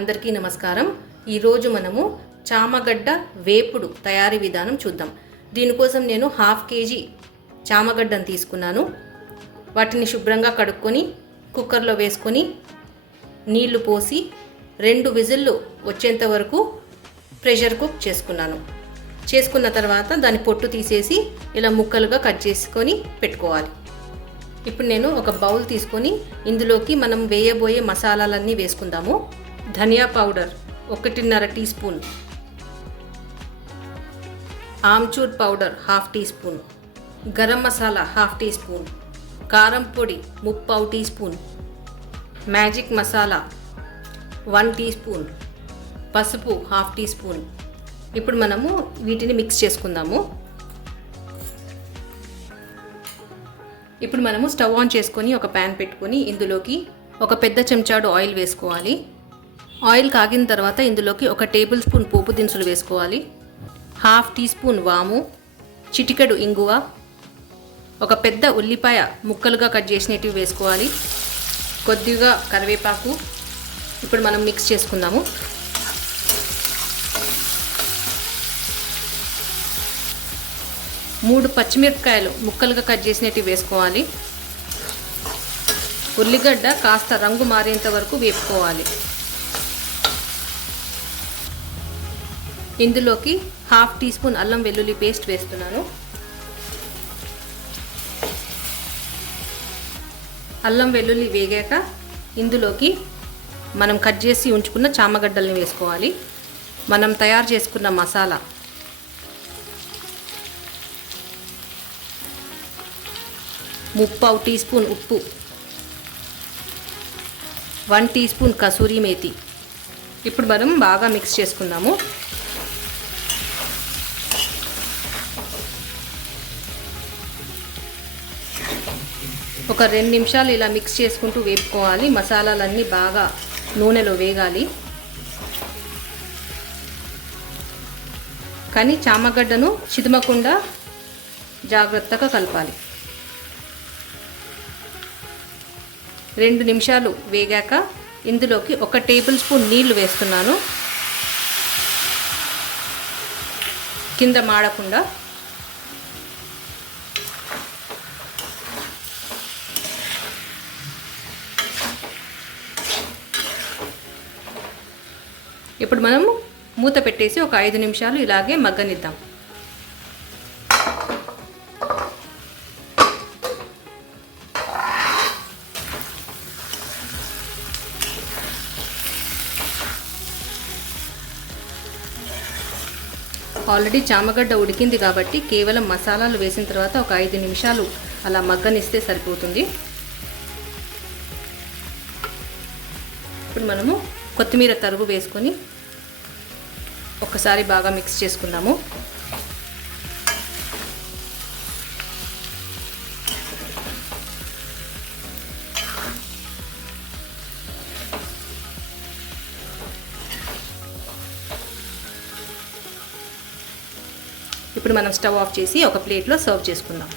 అందరికీ నమస్కారం. ఈరోజు మనము చామగడ్డ వేపుడు తయారీ విధానం చూద్దాం. దీనికోసం నేను 1/2 kg చామగడ్డను తీసుకున్నాను. వాటిని శుభ్రంగా కడుక్కొని కుక్కర్లో వేసుకొని నీళ్లు పోసి 2 విజిల్లు వచ్చేంత వరకు ప్రెషర్ కుక్ చేసుకున్న తర్వాత దాని పొట్టు తీసేసి ఇలా ముక్కలుగా కట్ చేసుకొని పెట్టుకోవాలి. ఇప్పుడు నేను ఒక బౌల్ తీసుకొని ఇందులోకి మనం వేయబోయే మసాలాలన్నీ వేసుకుందాము. ధనియా పౌడర్ 1.5 టీ స్పూన్, ఆమ్చూర్ powder 1/2 teaspoon, garam masala 1/2 teaspoon, కారం పొడి 3/4 teaspoon, magic masala 1 teaspoon, పసుపు 1/2 టీ స్పూన్. ఇప్పుడు మనము వీటిని మిక్స్ చేసుకుందాము. ఇప్పుడు మనము స్టవ్ ఆన్ చేసుకొని ఒక ప్యాన్ పెట్టుకొని ఇందులోకి ఒక పెద్ద చెంచాడు ఆయిల్ వేసుకోవాలి. ఆయిల్ కాగిన తర్వాత ఇందులోకి 1 టేబుల్ స్పూన్ పోపు దినుసులు వేసుకోవాలి. 1/2 టీ స్పూన్ వాము, చిటికెడు ఇంగువ, ఒక పెద్ద ఉల్లిపాయ ముక్కలుగా కట్ చేసినవి వేసుకోవాలి. కొద్దిగా కరివేపాకు. ఇప్పుడు మనం మిక్స్ చేసుకుందాము. మూడు పచ్చిమిరపకాయలు ముక్కలుగా కట్ చేసినవి వేసుకోవాలి. ఉల్లిగడ్డ కాస్త రంగు మారేంత వరకు వేపుకోవాలి. ఇందులోకి 1/2 టీ స్పూన్ అల్లం వెల్లుల్లి పేస్ట్ వేస్తున్నాను. అల్లం వెల్లుల్లి వేగాక ఇందులోకి మనం కట్ చేసి ఉంచుకున్న చామగడ్డల్ని వేసుకోవాలి. మనం తయారు చేసుకున్న మసాలా, ముప్పావు టీ స్పూన్ ఉప్పు, 1 టీ స్పూన్ కసూరి మేతి. ఇప్పుడు మనం బాగా మిక్స్ చేసుకుందాము. ఒక 2 నిమిషాలు ఇలా మిక్స్ చేసుకుంటూ వేపుకోవాలి. మసాలాలన్నీ బాగా నూనెలో వేగాలి. కానీ చామగడ్డను చిదమకుండా జాగ్రత్తగా కలపాలి. 2 నిమిషాలు వేగాక ఇందులోకి 1 టేబుల్ స్పూన్ నీళ్లు వేస్తున్నాను, కింద మాడకుండా. ఇప్పుడు మనం మూత పెట్టేసి ఒక 5 నిమిషాలు ఇలాగే మగ్గనిద్దాం. ఆల్రెడీ చామగడ్డ ఉడికింది కాబట్టి కేవలం మసాలాలు వేసిన తర్వాత ఒక 5 నిమిషాలు అలా మగ్గనిస్తే సరిపోతుంది. ఇప్పుడు మనము కొత్తిమీర తరుగు వేసుకొని ఒకసారి బాగా మిక్స్ చేసుకుందాము. ఇప్పుడు మనం స్టవ్ ఆఫ్ చేసి ఒక ప్లేట్లో సర్వ్ చేసుకుందాం.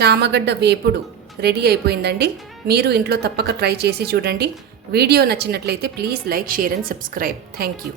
చామగడ్డ వేపుడు రెడీ అయిపోయిందండి. మీరు ఇంట్లో తప్పక ట్రై చేసి చూడండి. వీడియో నచ్చినట్లయితే please like, share and subscribe. Thank you.